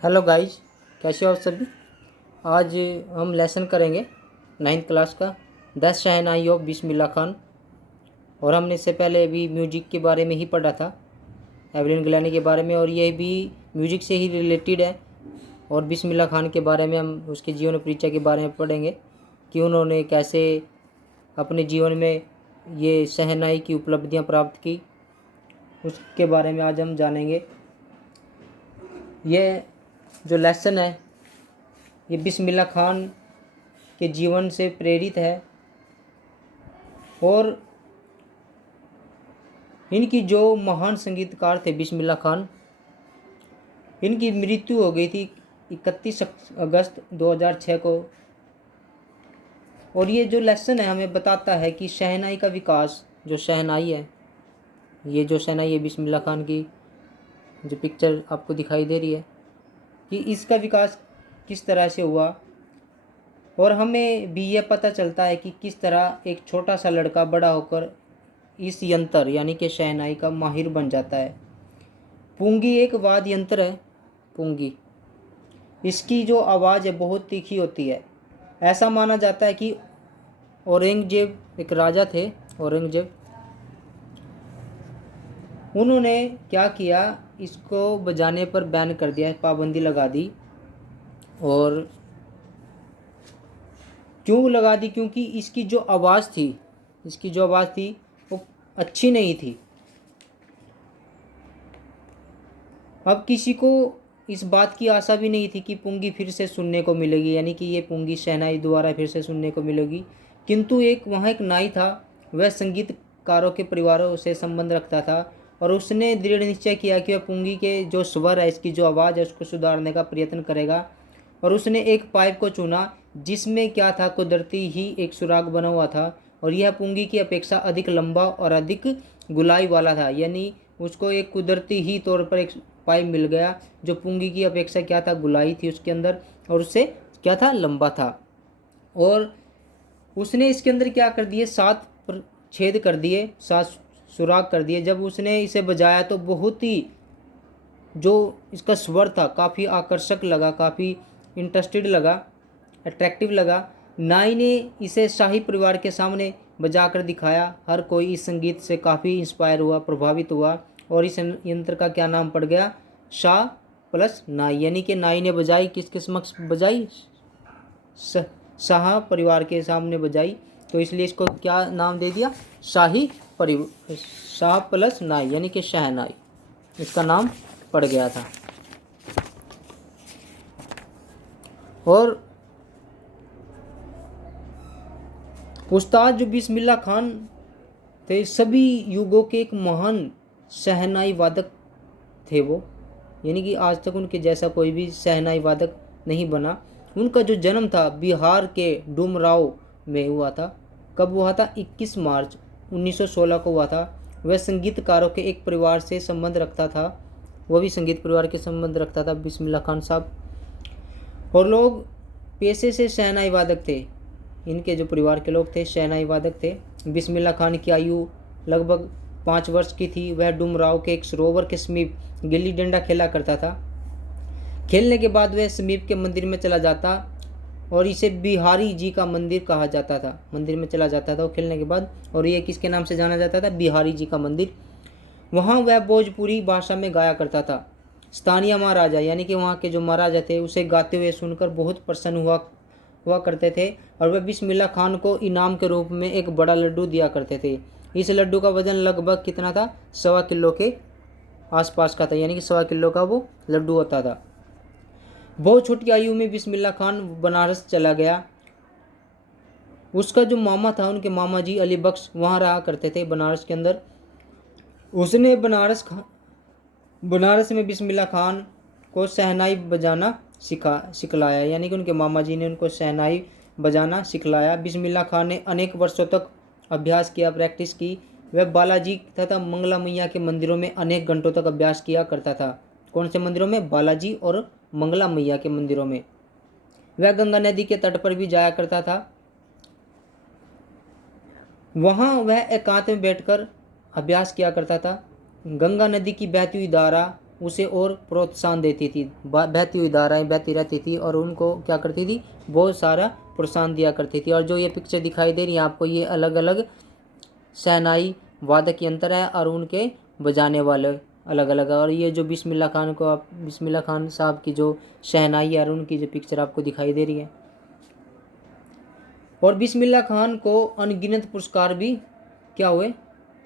Hello guys, कैसे हो आप सभी। आज हम लेसन करेंगे 9th क्लास का 10 शहनाई ऑफ बिस्मिल्लाह खान। और हमने इससे पहले भी म्यूजिक के बारे में ही पढ़ा था, एवलिन गिलानी के बारे में, और ये भी म्यूजिक से ही रिलेटेड है। और बिस्मिल्लाह खान के बारे में हम उसके जीवन परिचय के बारे में पढ़ेंगे कि उन्होंने कैसे अपने जीवन में ये शहनाई की उपलब्धियां प्राप्त की, उसके बारे में आज हम जानेंगे। ये जो लेसन है ये बिस्मिल्लाह खान के जीवन से प्रेरित है। और इनकी जो महान संगीतकार थे बिस्मिल्लाह खान, इनकी मृत्यु हो गई थी 31 अगस्त 2006 को। और ये जो लेसन है हमें बताता है कि शहनाई का विकास, जो शहनाई है, ये जो शहनाई है बिस्मिल्लाह खान की, जो पिक्चर आपको दिखाई दे रही है, कि इसका विकास किस तरह से हुआ। और हमें भी ये पता चलता है कि किस तरह एक छोटा सा लड़का बड़ा होकर इस यंत्र यानी कि शहनाई का माहिर बन जाता है। पुंगी एक वाद्य यंत्र है। पुंगी, इसकी जो आवाज़ है बहुत तीखी होती है। ऐसा माना जाता है कि औरंगजेब, एक राजा थे औरंगजेब, उन्होंने क्या किया, इसको बजाने पर बैन कर दिया, पाबंदी लगा दी। और क्यों लगा दी? क्योंकि इसकी जो आवाज़ थी वो अच्छी नहीं थी। अब किसी को इस बात की आशा भी नहीं थी कि पुंगी फिर से सुनने को मिलेगी, यानी कि ये पुंगी शहनाई द्वारा फिर से सुनने को मिलेगी। किंतु वहाँ एक नाई था, वह संगीतकारों के परिवारों से संबंध रखता था, और उसने दृढ़ निश्चय किया कि वह पुंगी के जो स्वर है, इसकी जो आवाज़ है, उसको सुधारने का प्रयत्न करेगा। और उसने एक पाइप को चुना जिसमें क्या था, कुदरती ही एक सुराग बना हुआ था, और यह पुंगी की अपेक्षा अधिक लंबा और अधिक गुलाई वाला था। यानी उसको एक कुदरती ही तौर पर एक पाइप मिल गया जो पुंगी की अपेक्षा क्या था, गुलाई थी उसके अंदर, और उससे क्या था, लंबा था। और उसने इसके अंदर क्या कर दिए, 7 छेद कर दिए, 7 सुराग कर दिए। जब उसने इसे बजाया तो बहुत ही जो इसका स्वर था काफ़ी आकर्षक लगा, काफ़ी इंटरेस्टेड लगा, अट्रैक्टिव लगा। नाई ने इसे शाही परिवार के सामने बजा कर दिखाया। हर कोई इस संगीत से काफ़ी इंस्पायर हुआ, प्रभावित हुआ, और इस यंत्र का क्या नाम पड़ गया, शाह प्लस नाई। यानी कि नाई ने बजाई, किसके समक्ष बजाई, शाह परिवार के सामने बजाई, तो इसलिए इसको क्या नाम दे दिया, शाही परिवार, शाह प्लस नाई, यानी कि शहनाई इसका नाम पड़ गया था। और उस्ताद जो बिस्मिल्लाह खान थे, सभी युगों के एक महान शहनाई वादक थे वो, यानी कि आज तक उनके जैसा कोई भी शहनाई वादक नहीं बना। उनका जो जन्म था बिहार के डुमराव में हुआ था। कब हुआ था? 21 मार्च 1916 को हुआ था। वह संगीतकारों के एक परिवार से संबंध रखता था, वह भी संगीत परिवार के संबंध रखता था बिस्मिल्लाह खान साहब। और लोग पेशे से शहनाई वादक थे। इनके जो परिवार के लोग थे शहनाई वादक थे। बिस्मिल्लाह खान की आयु लगभग 5 वर्ष की थी। वह डुमराव के एक सरोवर के समीप गिल्ली डंडा खेला करता था। खेलने के बाद वह समीप के मंदिर में चला जाता, और इसे बिहारी जी का मंदिर कहा जाता था। मंदिर में चला जाता था वो खेलने के बाद, और ये किसके नाम से जाना जाता था, बिहारी जी का मंदिर। वहाँ वह भोजपुरी भाषा में गाया करता था। स्थानीय महाराजा यानी कि वहाँ के जो महाराजा थे उसे गाते हुए सुनकर बहुत प्रसन्न हुआ करते थे, और वह बिस्मिल्लाह खान को इनाम के रूप में एक बड़ा लड्डू दिया करते थे। इस लड्डू का वजन लगभग कितना था, 1.25 किलो के आसपास का था, यानी कि 1.25 किलो का वो लड्डू होता था। बहुत छोटी आयु में बिस्मिल्लाह खान बनारस चला गया। उसका जो मामा था, उनके मामा जी अली बख्श वहाँ रहा करते थे बनारस के अंदर। उसने बनारस में बिस्मिल्लाह खान को शहनाई बजाना सिखलाया, यानी कि उनके मामा जी ने उनको शहनाई बजाना सिखलाया। बिस्मिल्लाह खान ने अनेक वर्षों तक अभ्यास किया, प्रैक्टिस की। वह बालाजी तथा मंगला मैया के मंदिरों में अनेक घंटों तक अभ्यास किया करता था। कौन से मंदिरों में? बालाजी और मंगला मैया के मंदिरों में। वह गंगा नदी के तट पर भी जाया करता था। वहाँ वह एकांत में बैठकर अभ्यास किया करता था। गंगा नदी की बहती हुई धारा उसे और प्रोत्साहन देती थी। बहती हुई धाराएं बहती रहती थी और उनको क्या करती थी, बहुत सारा प्रोत्साहन दिया करती थी। और जो ये पिक्चर दिखाई दे रही है आपको, ये अलग अलग शहनाई वादक यंत्र है और उनके बजाने वाले अलग अलग है। और ये जो बिस्मिल्लाह खान को आप, बिस्मिल्लाह खान साहब की जो शहनाई है और उनकी जो पिक्चर आपको दिखाई दे रही है। और बिस्मिल्लाह खान को अनगिनत पुरस्कार भी क्या हुए,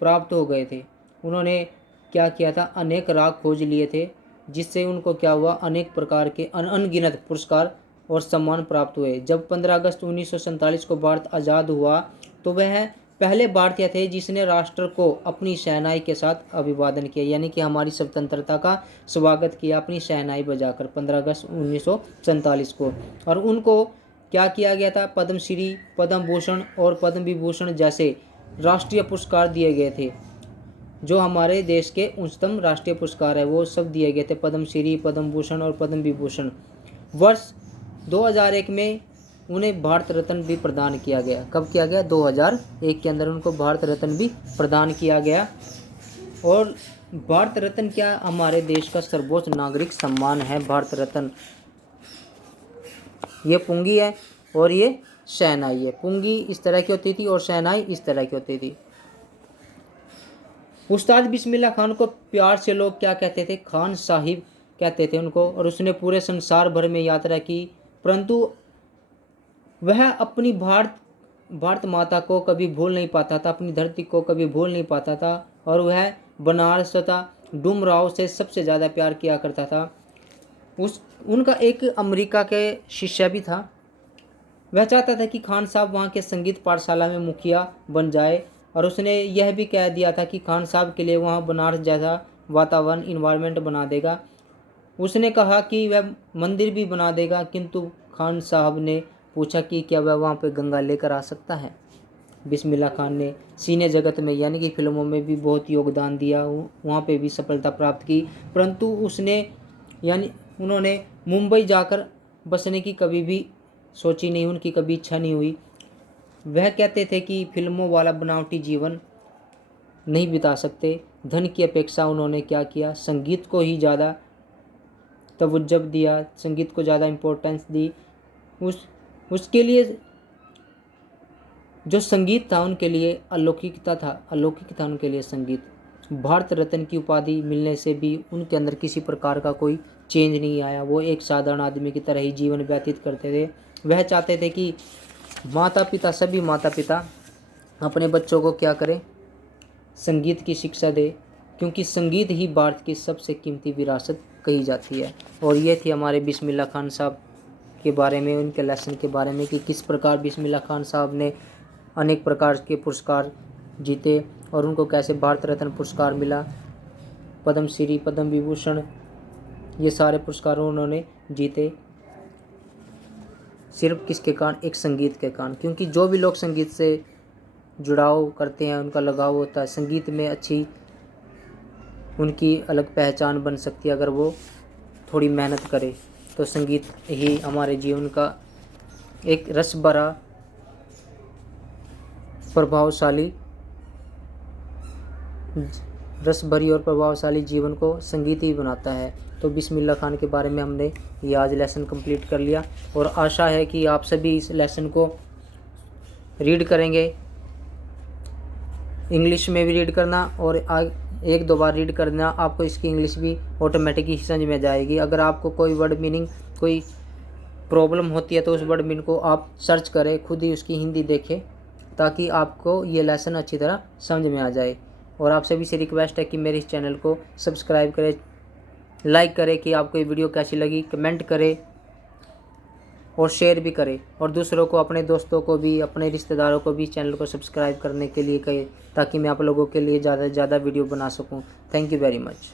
प्राप्त हो गए थे। उन्होंने क्या किया था, अनेक राग खोज लिए थे, जिससे उनको क्या हुआ, अनेक प्रकार के अनगिनत पुरस्कार और सम्मान प्राप्त हुए। जब 15 अगस्त 1947 को भारत आज़ाद हुआ तो वह पहले भारतीय थे जिसने राष्ट्र को अपनी शहनाई के साथ अभिवादन किया, यानी कि हमारी स्वतंत्रता का स्वागत किया अपनी शहनाई बजाकर 15 अगस्त 1947 को। और उनको क्या किया गया था, पद्मश्री, पद्म भूषण और पद्म विभूषण जैसे राष्ट्रीय पुरस्कार दिए गए थे। जो हमारे देश के उच्चतम राष्ट्रीय पुरस्कार है वो सब दिए गए थे, पद्मश्री, पद्म भूषण और पद्म विभूषण। वर्ष 2001 में उन्हें भारत रत्न भी प्रदान किया गया। कब किया गया, 2001 के अंदर उनको भारत रत्न भी प्रदान किया गया। और भारत रत्न क्या, हमारे देश का सर्वोच्च नागरिक सम्मान है भारत रत्न। ये पुंगी है और ये शहनाई है। पुंगी इस तरह की होती थी और शहनाई इस तरह की होती थी। उस्ताद बिस्मिल्लाह खान को प्यार से लोग क्या कहते थे, खान साहिब कहते थे उनको। और उसने पूरे संसार भर में यात्रा की, परंतु वह अपनी भारत माता को कभी भूल नहीं पाता था, अपनी धरती को कभी भूल नहीं पाता था। और वह बनारस तथा डुमराव से सबसे ज़्यादा प्यार किया करता था। उनका एक अमेरिका के शिष्य भी था। वह चाहता था कि खान साहब वहाँ के संगीत पाठशाला में मुखिया बन जाए। और उसने यह भी कह दिया था कि खान साहब के लिए वहाँ बनारस जैसा वातावरण, इन्वायरमेंट बना देगा। उसने कहा कि वह मंदिर भी बना देगा, किंतु खान साहब ने पूछा कि क्या वह वहाँ पे गंगा लेकर आ सकता है। बिस्मिल्लाह खान ने सिने जगत में यानी कि फिल्मों में भी बहुत योगदान दिया, वहाँ पे भी सफलता प्राप्त की, परंतु उन्होंने मुंबई जाकर बसने की कभी भी सोची नहीं, उनकी कभी इच्छा नहीं हुई। वह कहते थे कि फिल्मों वाला बनावटी जीवन नहीं बिता सकते। धन की अपेक्षा उन्होंने क्या किया, संगीत को ही ज़्यादा तवज्जो दिया, संगीत को ज़्यादा इम्पोर्टेंस दी। उसके लिए जो संगीत था उनके लिए अलौकिक था उनके लिए संगीत। भारत रत्न की उपाधि मिलने से भी उनके अंदर किसी प्रकार का कोई चेंज नहीं आया। वो एक साधारण आदमी की तरह ही जीवन व्यतीत करते थे। वह चाहते थे कि सभी माता पिता अपने बच्चों को क्या करें, संगीत की शिक्षा दे, क्योंकि संगीत ही भारत की सबसे कीमती विरासत कही जाती है। और ये थी हमारे बिस्मिल्लाह खान साहब के बारे में, उनके लेसन के बारे में कि किस प्रकार बिस्मिल्लाह खान साहब ने अनेक प्रकार के पुरस्कार जीते और उनको कैसे भारत रत्न पुरस्कार मिला, पद्मश्री, पद्म विभूषण, ये सारे पुरस्कारों उन्होंने जीते। सिर्फ किसके कारण, एक संगीत के कारण। क्योंकि जो भी लोग संगीत से जुड़ाव करते हैं, उनका लगाव होता है, संगीत में अच्छी उनकी अलग पहचान बन सकती है। अगर वो थोड़ी मेहनत करे तो संगीत ही हमारे जीवन का एक रस भरा, रस भरी और प्रभावशाली जीवन को संगीत ही बनाता है। तो बिस्मिल्लाह खान के बारे में हमने ये आज लेसन कंप्लीट कर लिया और आशा है कि आप सभी इस लेसन को रीड करेंगे। इंग्लिश में भी रीड करना और एक दो बार रीड करना, आपको इसकी इंग्लिश भी ऑटोमेटिक ही समझ में जाएगी। अगर आपको कोई वर्ड मीनिंग, कोई प्रॉब्लम होती है तो उस वर्ड मीनिंग को आप सर्च करें, खुद ही उसकी हिंदी देखें, ताकि आपको ये लेसन अच्छी तरह समझ में आ जाए। और आप सभी से रिक्वेस्ट है कि मेरे इस चैनल को सब्सक्राइब करें, लाइक करें कि आपको ये वीडियो कैसी लगी, कमेंट करें और शेयर भी करें। और दूसरों को, अपने दोस्तों को भी, अपने रिश्तेदारों को भी चैनल को सब्सक्राइब करने के लिए कहें, ताकि मैं आप लोगों के लिए ज़्यादा से ज़्यादा वीडियो बना सकूं। Thank you very much.